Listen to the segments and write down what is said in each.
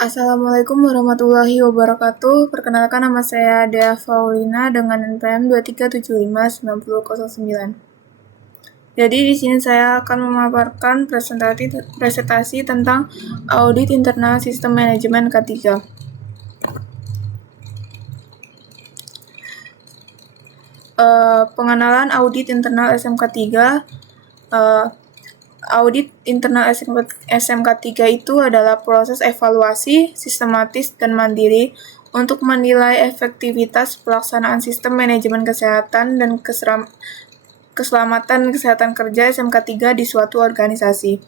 Assalamualaikum warahmatullahi wabarakatuh. Perkenalkan, nama saya Dea Faulina dengan NPM 23759009. Jadi di sini saya akan memaparkan presentasi tentang audit internal sistem manajemen K3. Pengenalan audit internal SMK 3. Audit internal SMK 3 itu adalah proses evaluasi sistematis dan mandiri untuk menilai efektivitas pelaksanaan sistem manajemen kesehatan dan keselamatan kesehatan kerja SMK 3 di suatu organisasi.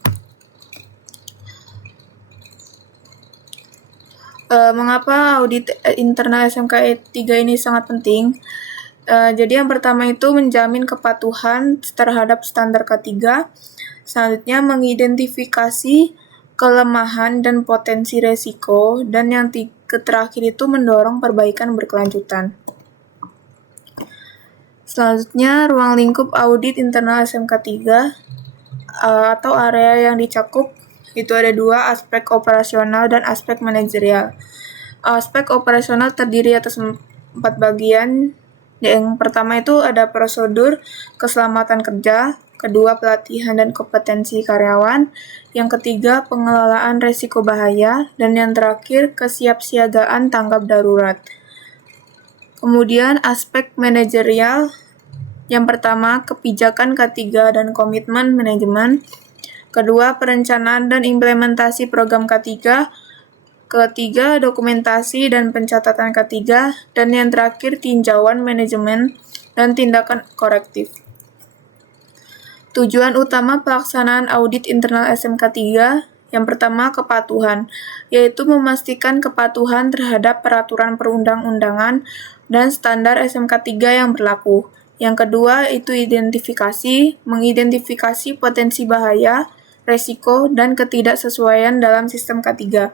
Mengapa audit internal SMK 3 ini sangat penting? Jadi yang pertama itu menjamin kepatuhan terhadap standar K3. Selanjutnya mengidentifikasi kelemahan dan potensi resiko, dan yang terakhir itu mendorong perbaikan berkelanjutan. Selanjutnya, ruang lingkup audit internal SMK 3 atau area yang dicakup itu ada dua, aspek operasional dan aspek manajerial. Aspek operasional terdiri atas 4 bagian. Yang pertama itu ada prosedur keselamatan kerja, kedua pelatihan dan kompetensi karyawan, yang ketiga pengelolaan resiko bahaya, dan yang terakhir kesiapsiagaan tanggap darurat. Kemudian aspek manajerial, yang pertama kebijakan K3 dan komitmen manajemen, kedua perencanaan dan implementasi program K3, ketiga dokumentasi dan pencatatan K3, dan yang terakhir tinjauan manajemen dan tindakan korektif. Tujuan utama pelaksanaan audit internal SMK 3, yang pertama kepatuhan, yaitu memastikan kepatuhan terhadap peraturan perundang-undangan dan standar SMK 3 yang berlaku. Yang kedua itu mengidentifikasi potensi bahaya, resiko, dan ketidaksesuaian dalam sistem K3.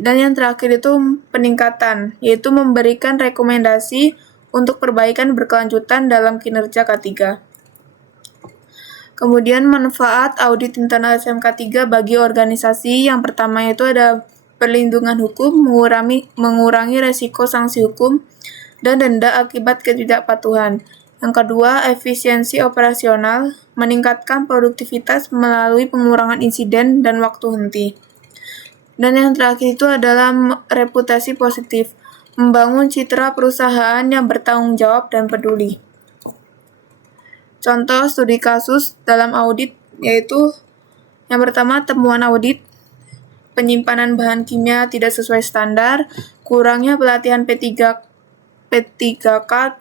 Dan yang terakhir itu peningkatan, yaitu memberikan rekomendasi untuk perbaikan berkelanjutan dalam kinerja K3. Kemudian manfaat audit internal SMK 3 bagi organisasi, yang pertama itu ada perlindungan hukum, mengurangi resiko sanksi hukum, dan denda akibat ketidakpatuhan. Yang kedua, efisiensi operasional, meningkatkan produktivitas melalui pengurangan insiden dan waktu henti. Dan yang terakhir itu adalah reputasi positif, membangun citra perusahaan yang bertanggung jawab dan peduli. Contoh studi kasus dalam audit yaitu yang pertama temuan audit, penyimpanan bahan kimia tidak sesuai standar, kurangnya pelatihan P3K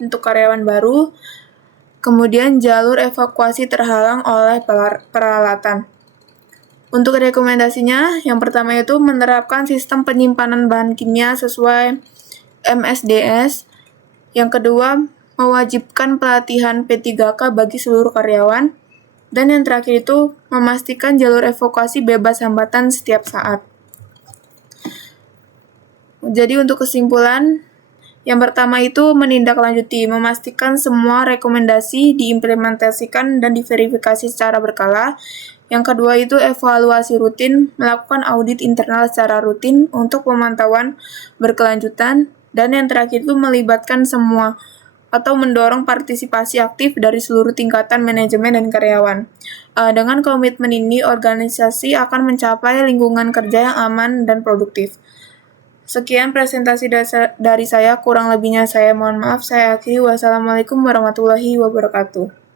untuk karyawan baru, kemudian jalur evakuasi terhalang oleh peralatan. Untuk rekomendasinya, yang pertama itu menerapkan sistem penyimpanan bahan kimia sesuai MSDS. Yang kedua, mewajibkan pelatihan P3K bagi seluruh karyawan. Dan yang terakhir itu memastikan jalur evakuasi bebas hambatan setiap saat. Jadi untuk kesimpulan, yang pertama itu menindaklanjuti, memastikan semua rekomendasi diimplementasikan dan diverifikasi secara berkala. Yang kedua itu evaluasi rutin, melakukan audit internal secara rutin untuk pemantauan berkelanjutan. Dan yang terakhir itu melibatkan semua atau mendorong partisipasi aktif dari seluruh tingkatan manajemen dan karyawan. Dengan komitmen ini, organisasi akan mencapai lingkungan kerja yang aman dan produktif. Sekian presentasi dari saya, kurang lebihnya saya mohon maaf. Saya akhiri. Wassalamualaikum warahmatullahi wabarakatuh.